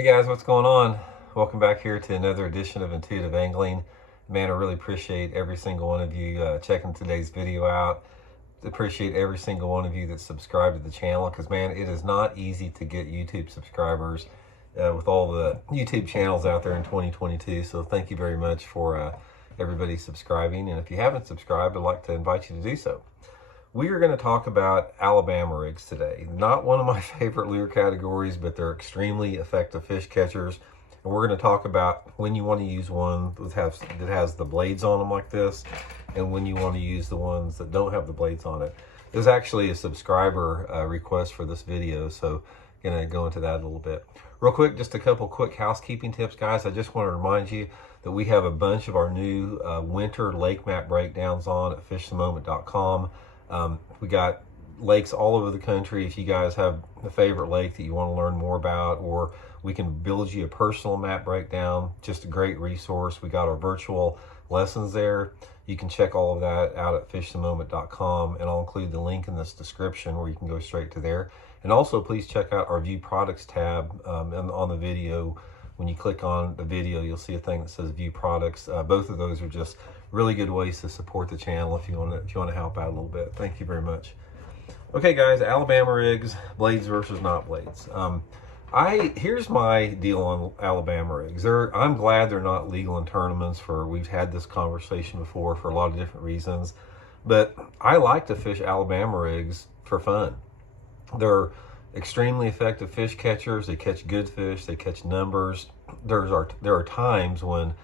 Hey guys, what's going on? Welcome back here to another edition of Intuitive Angling. Man, I really appreciate every single one of you checking today's video out. Appreciate every single one of you that subscribe to the channel, because man, it is not easy to get YouTube subscribers with all the YouTube channels out there in 2022. So thank you very much for everybody subscribing. And if you haven't subscribed, I'd like to invite you to do so. We are going to talk about Alabama rigs today. Not one of my favorite lure categories, but they're extremely effective fish catchers. And we're going to talk about when you want to use one that has the blades on them like this, and when you want to use the ones that don't have the blades on it. There's actually a subscriber request for this video, so I'm going to go into that a little bit. Real quick, just a couple quick housekeeping tips, guys. I just want to remind you that we have a bunch of our new winter lake map breakdowns on at fishthemoment.com. We got lakes all over the country. If you guys have a favorite lake that you want to learn more about, or we can build you a personal map breakdown, just a great resource. We got our virtual lessons there. You can check all of that out at fishthemoment.com, and I'll include the link in this description where you can go straight to there. And also please check out our View Products tab on the video. When you click on the video, you'll see a thing that says View Products. Both of those are just really good ways to support the channel if you want to help out a little bit. Thank you very much. Okay, guys, Alabama rigs, blades versus not blades. Here's my deal on Alabama rigs. I'm glad they're not legal in tournaments. We've had this conversation before for a lot of different reasons, but I like to fish Alabama rigs for fun. They're extremely effective fish catchers. They catch good fish. They catch numbers. There are times when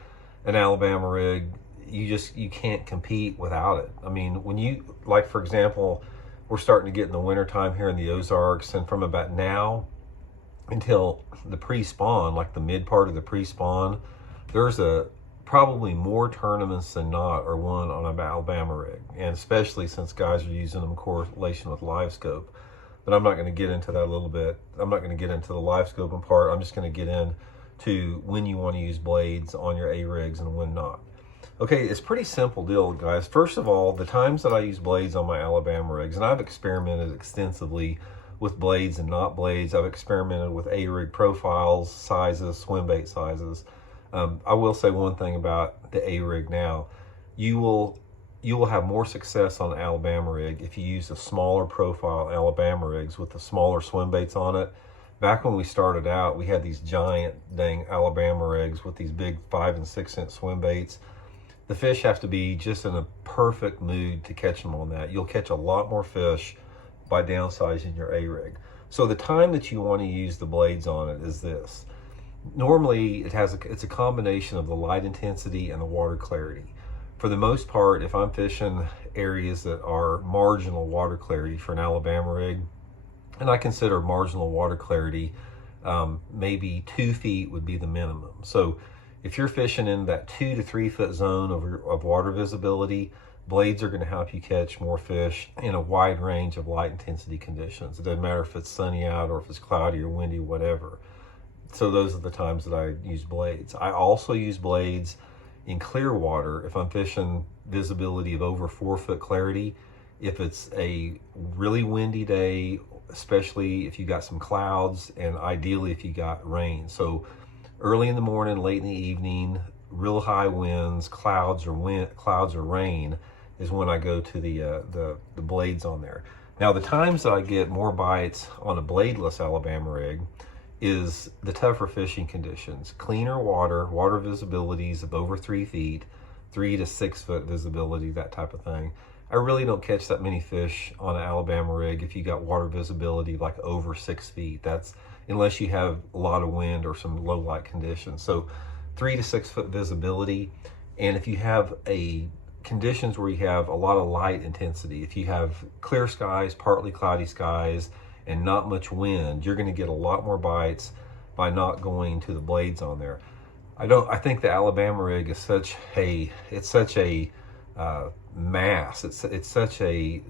an Alabama rig, you can't compete without it. I mean, when you, like for example, we're starting to get in the wintertime here in the Ozarks, and from about now until the pre-spawn, like the mid part of the pre-spawn, there's probably more tournaments than not are won on an Alabama rig, and especially since guys are using them in correlation with Livescope. But I'm not going to get into that a little bit. I'm not going to get into the live scoping part. I'm just going to get into when you want to use blades on your A-rigs and when not. Okay, it's a pretty simple deal, guys. First of all, the times that I use blades on my Alabama rigs, and I've experimented extensively with blades and not blades. I've experimented with A-rig profiles, sizes, swim bait sizes. I will say one thing about the A-rig now. You will have more success on an Alabama rig if you use the smaller profile Alabama rigs with the smaller swim baits on it. Back when we started out, we had these giant dang Alabama rigs with these big 5 and 6 inch swim baits. The fish have to be just in a perfect mood to catch them on that. You'll catch a lot more fish by downsizing your A-rig. So the time that you want to use the blades on it is this. Normally, it's a combination of the light intensity and the water clarity. For the most part, if I'm fishing areas that are marginal water clarity for an Alabama rig, and I consider marginal water clarity, maybe 2 feet would be the minimum. So if you're fishing in that 2 to 3 foot zone of water visibility, blades are going to help you catch more fish in a wide range of light intensity conditions. It doesn't matter if it's sunny out or if it's cloudy or windy, whatever. So those are the times that I use blades. I also use blades in clear water if I'm fishing visibility of over 4 foot clarity. If it's a really windy day, especially if you got some clouds, and ideally if you got rain. So early in the morning, late in the evening, real high winds, clouds or rain is when I go to the blades on there. Now the times that I get more bites on a bladeless Alabama rig is the tougher fishing conditions. Cleaner water visibilities of over 3 feet, 3 to 6 foot visibility, that type of thing. I really don't catch that many fish on an Alabama rig if you got water visibility like over 6 feet. That's unless you have a lot of wind or some low light conditions. So 3 to 6 foot visibility. And if you have conditions where you have a lot of light intensity, if you have clear skies, partly cloudy skies, and not much wind, you're going to get a lot more bites by not going to the blades on there. I think the Alabama rig is such a mass. It's such a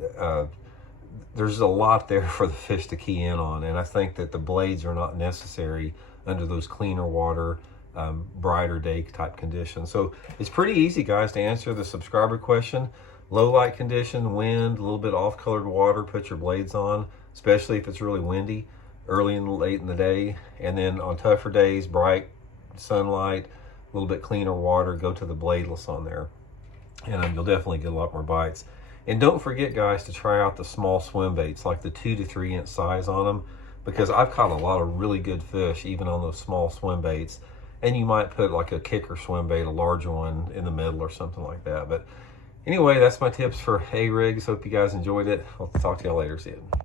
there's a lot there for the fish to key in on, and I think that the blades are not necessary under those cleaner water, brighter day type conditions. So it's pretty easy, guys, to answer the subscriber question. Low light condition, wind, a little bit off colored water, put your blades on, especially if it's really windy. early and late in the day. And then on tougher days, bright sunlight, a little bit cleaner water, go to the bladeless on there. And you'll definitely get a lot more bites. And don't forget, guys, to try out the small swim baits, like the 2 to 3 inch size on them, because I've caught a lot of really good fish even on those small swim baits. And you might put like a kicker swim bait, a larger one, in the middle or something like that. But anyway, that's my tips for A-rigs. Hope you guys enjoyed it. I'll talk to y'all later. See you.